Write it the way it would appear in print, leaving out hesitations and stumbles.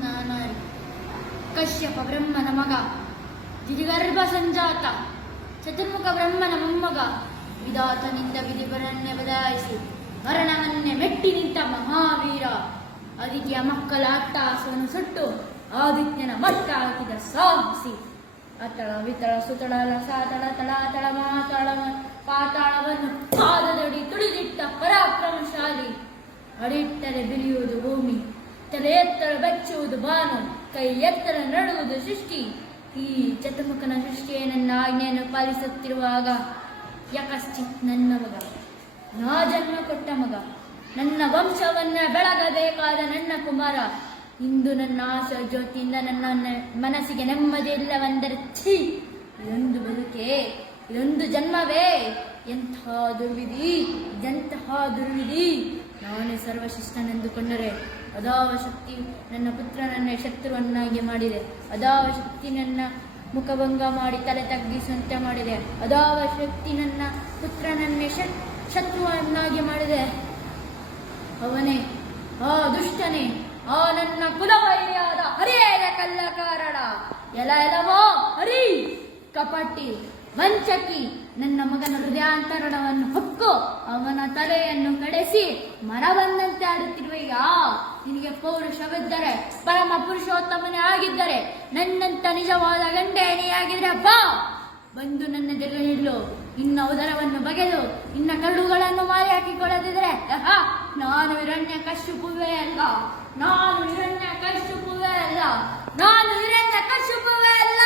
ನಾನಾರಿ ಕಶ್ಯಪ ಬ್ರಹ್ಮನ ಮಗ, ಗಿರಿಗರ್ಭ ಸಂಜಾತ, ಚತುರ್ಮುಖ ಬ್ರಹ್ಮನ ಮೊಮ್ಮಗ, ವಿಧಾತನಿಂದ ವಿಧಿವರನ್ನೇ ಬದಲಾಯಿಸಿ ಮರಣವನ್ನೇ ಮೆಟ್ಟಿ ನಿಂತ ಮಹಾವೀರ, ಆದಿತ್ಯ ಮಕ್ಕಳ ಅಟ್ಟಹಾಸವನ್ನು ಸುಟ್ಟು ಆದಿತ್ಯನ ಮಟ್ಟ ಹಾಕಿದ ಸಾಹಸಿ, ಅತಳ ವಿತಳ ಸುತಳ ರಸಾತಳ ತಳಾತಳ ಮಾತಳ ಪಾತಾಳವನ್ನು ಪಾದದಡಿ ತುಳಿದಿಟ್ಟ ಪರಾಕ್ರಮಶಾಲಿ, ಅಡಿಟ್ಟರೆ ಬಿಳಿಯುವುದು ಭೂಮಿ, ತಲೆ ಎತ್ತರ ಬೆಚ್ಚುವುದು ಬಾನು, ಕೈ ಎತ್ತರ ನಡುವುದು ಸೃಷ್ಟಿ. ಈ ಚತುರ್ಮುಖನ ಸೃಷ್ಟಿಯೇ ನನ್ನ ಆಜ್ಞೆಯನ್ನು ಪಾಲಿಸುತ್ತಿರುವಾಗ ಯಕಶ್ಚಿತ್ ನನ್ನ ಮಗ, ನಾ ಜನ್ಮ ಕೊಟ್ಟ ಮಗ, ನನ್ನ ವಂಶವನ್ನ ಬೆಳಗಬೇಕಾದ ನನ್ನ ಕುಮಾರ, ಇಂದು ನನ್ನ ಆಶಾ ಜ್ಯೋತಿಯಿಂದ ನನ್ನ ಮನಸ್ಸಿಗೆ ನೆಮ್ಮದಿ ಇಲ್ಲವೆಂದರೆ ಛೀ, ಇದೊಂದು ಬದುಕೆ, ಇದೊಂದು ಜನ್ಮವೇ, ಎಂಥ ದುರ್ವಿಧಿ, ಎಂತಹ ದುರ್ವಿಧಿ. ನಾನೇ ಸರ್ವಶಿಷ್ಟನೆಂದುಕೊಂಡರೆ ಅದಾವ ಶಕ್ತಿ ನನ್ನ ಪುತ್ರನನ್ನೇ ಶತ್ರುವನ್ನಾಗಿ ಮಾಡಿದೆ, ಅದಾವ ಶಕ್ತಿ ನನ್ನ ಮುಖಭಂಗ ಮಾಡಿ ತಲೆ ತಗ್ಗಿಸುವಂತೆ ಮಾಡಿದೆ, ಅದಾವ ಶಕ್ತಿ ನನ್ನ ಪುತ್ರನನ್ನೇ ಶತ್ರುವನ್ನಾಗಿ ಮಾಡಿದೆ. ಅವನೇ ಆ ದುಷ್ಟನೇ, ಆ ನನ್ನ ಕುಲವೈರಿಯಾದ ಹರಿಯದ ಕಲ್ಲಕಾರಣ. ಎಲವೋ ಹರಿ, ಕಪಟಿ ವಂಚಕಿ, ನನ್ನ ಮಗನ ಹೃದಯಾಂತರಣವನ್ನು ಹೊಕ್ಕು ಅವನ ತಲೆಯನ್ನು ಕಡೆಸಿ ಮರವನ್ನಂತೆ ಆಡುತ್ತಿರುವೆಯ. ನಿನಗೆ ಪೌರುಷವಿದ್ದರೆ, ಪರಮ ಪುರುಷೋತ್ತಮನೇ ಆಗಿದ್ದರೆ, ನನ್ನಂತ ನಿಜವಾದ ಗಂಡೆ ನೀ ಆಗಿದ್ರೆ ಬಾ, ಬಂದು ನನ್ನ ಜಗ ನಿಲ್ಲು. ನಿನ್ನ ಉದರವನ್ನು ಬಗೆದು ನಿನ್ನ ಕರುಳುಗಳನ್ನು ಮಾರಿ ಹಾಕಿಕೊಳ್ಳದಿದ್ರೆ ನಾನು ಹಿರಣ್ಯ ಕಶ್ಯಪುವೇ ಅಲ್ಲ, ನಾನು ಹಿರಣ್ಯ ಕಶ್ಯಪುವೇ ಅಲ್ಲ, ನಾನು ಹಿರಣ್ಯ ಕಶ್ಯಪುವೇ ಅಲ್ಲ.